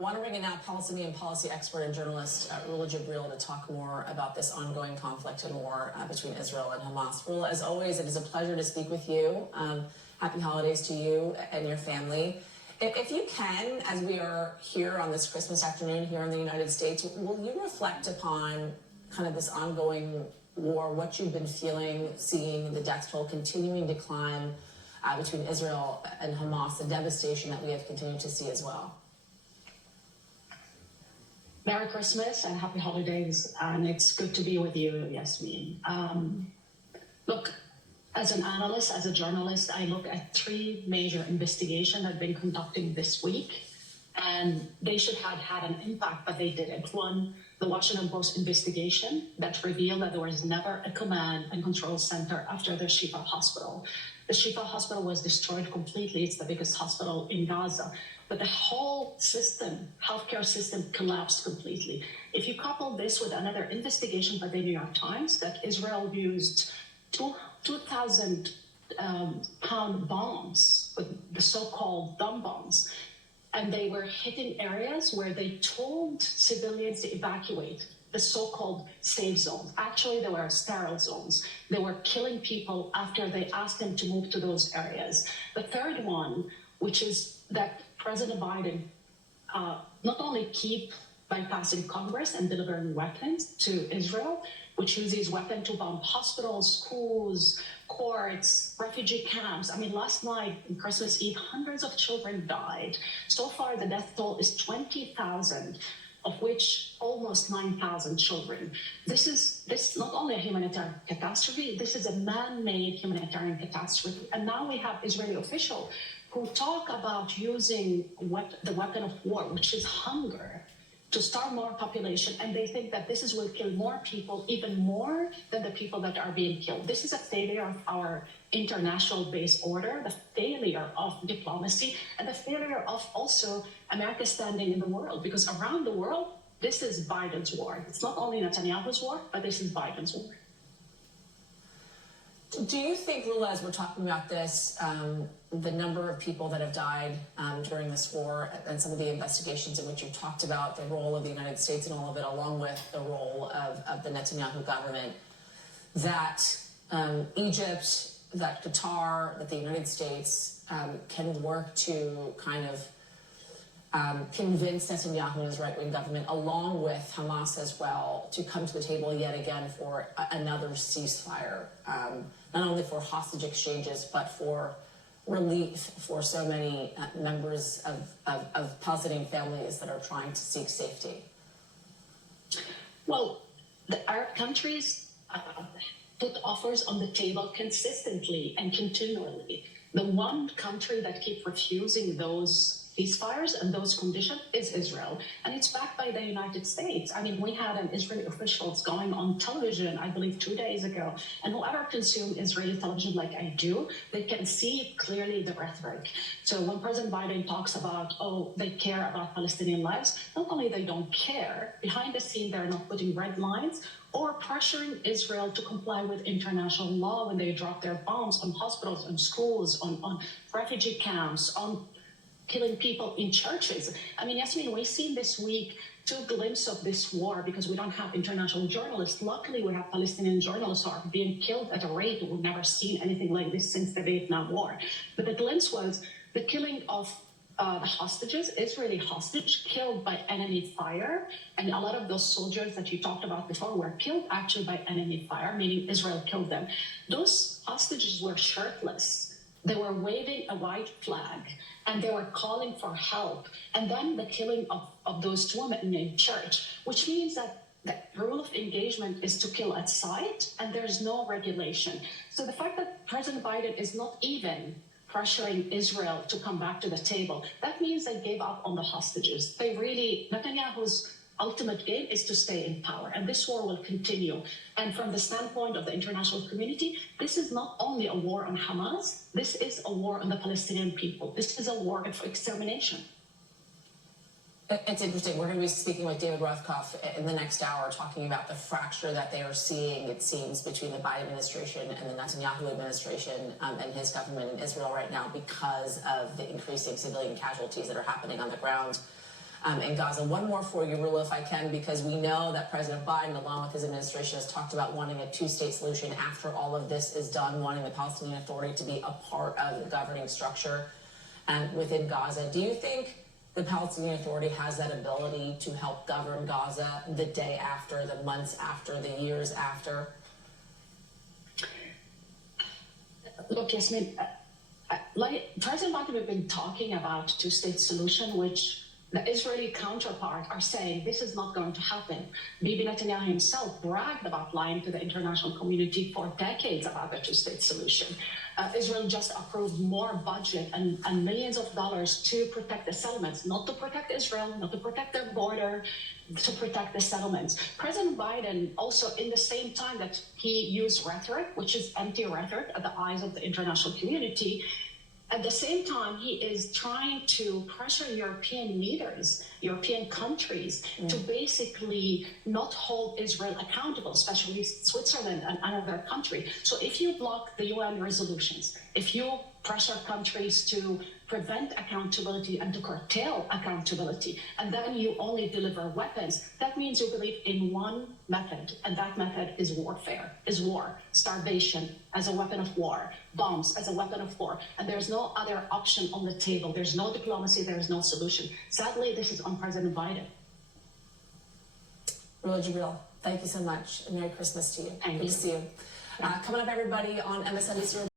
I want to bring in now Palestinian policy expert and journalist Rula Jebreal to talk more about this ongoing conflict and war between Israel and Hamas. Rula, as always, it is a pleasure to speak with you. Happy holidays to you and your family. If you can, as we are here on this Christmas afternoon here in the United States, will you reflect upon kind of this ongoing war, what you've been feeling, seeing the death toll continuing to climb between Israel and Hamas, the devastation that we have continued to see as well? Merry Christmas and happy holidays, and it's good to be with you, Yasmin. Look, as an analyst, as a journalist, I look at three major investigations I've been conducting this week, and they should have had an impact, but they didn't. One, the Washington Post investigation that revealed that there was never a command and control center after the Shifa hospital. The Shifa hospital was destroyed completely. It's the biggest hospital in Gaza. But the whole system, healthcare system, collapsed completely. If you couple this with another investigation by the New York Times that Israel used 2,000 pound bombs, the so-called dumb bombs, and they were hitting areas where they told civilians to evacuate, the so-called safe zones. Actually, they were sterile zones. They were killing people after they asked them to move to those areas. The third one, which is that President Biden not only keep bypassing Congress and delivering weapons to Israel, which uses weapons to bomb hospitals, schools, courts, refugee camps. I mean, last night, on Christmas Eve, hundreds of children died. So far, the death toll is 20,000, of which almost 9,000 children. This is not only a humanitarian catastrophe, this is a man-made humanitarian catastrophe. And now we have Israeli officials who talk about using the weapon of war, which is hunger, to starve more population, and they think that this will kill more people, even more than the people that are being killed. This is a failure of our international base order, the failure of diplomacy, and the failure of also America's standing in the world, because around the world, this is Biden's war. It's not only Netanyahu's war, but this is Biden's war. Do you think, Rula, as we're talking about this, the number of people that have died during this war and some of the investigations in which you talked about the role of the United States in all of it, along with the role of the Netanyahu government, that Egypt, that Qatar, that the United States can work to kind of convince Netanyahu and his right-wing government, along with Hamas as well, to come to the table yet again for another ceasefire, not only for hostage exchanges, but for relief for so many members of Palestinian families that are trying to seek safety? Well, the Arab countries put offers on the table consistently and continually. The one country that keeps refusing those ceasefires and those conditions is Israel. And it's backed by the United States. I mean, we had an Israeli officials going on television, I believe 2 days ago, and whoever consumes Israeli television like I do, they can see clearly the rhetoric. So when President Biden talks about, oh, they care about Palestinian lives, not only they don't care, behind the scene, they're not putting red lines or pressuring Israel to comply with international law when they drop their bombs on hospitals, on schools, on refugee camps, on killing people in churches. I mean, Yasmin, we've seen this week 2 glimpses of this war because we don't have international journalists. Luckily, we have Palestinian journalists who are being killed at a rate we've never seen anything like this since the Vietnam War. But the glimpse was the killing of the hostages, Israeli hostage, killed by enemy fire. And a lot of those soldiers that you talked about before were killed actually by enemy fire, meaning Israel killed them. Those hostages were shirtless. They were waving a white flag, and they were calling for help. And then the killing of those 2 women in church, which means that the rule of engagement is to kill at sight, and there's no regulation. So the fact that President Biden is not even pressuring Israel to come back to the table, that means they gave up on the hostages. Netanyahu's ultimate game is to stay in power, and this war will continue. And from the standpoint of the international community, this is not only a war on Hamas, this is a war on the Palestinian people. This is a war of extermination. It's interesting. We're going to be speaking with David Rothkopf in the next hour, talking about the fracture that they are seeing, it seems, between the Biden administration and the Netanyahu administration and his government in Israel right now because of the increasing civilian casualties that are happening on the ground. in Gaza. One more for you, Rula, if I can, because we know that President Biden, along with his administration, has talked about wanting a two-state solution after all of this is done, wanting the Palestinian Authority to be a part of the governing structure within Gaza. Do you think the Palestinian Authority has that ability to help govern Gaza the day after, the months after, the years after? Look, Yasmin, like President Biden has been talking about two-state solution, which the Israeli counterpart are saying this is not going to happen. Bibi Netanyahu himself bragged about lying to the international community for decades about the two-state solution. Israel just approved more budget and millions of dollars to protect the settlements, not to protect Israel, not to protect their border, to protect the settlements. President Biden also, in the same time that he used rhetoric, which is empty rhetoric at the eyes of the international community, at the same time, he is trying to pressure European leaders, European countries, to basically not hold Israel accountable, especially Switzerland and another country. So if you block the UN resolutions, if you pressure countries to prevent accountability and to curtail accountability, and then you only deliver weapons, that means you believe in one method, and that method is warfare, is war, starvation as a weapon of war, bombs as a weapon of war, and there's no other option on the table. There's no diplomacy, there's no solution. Sadly, this is on President Biden. Rula Jebreal, thank you so much, and Merry Christmas to you. Thank Good you. to see you. Coming up, everybody, on MSNBC.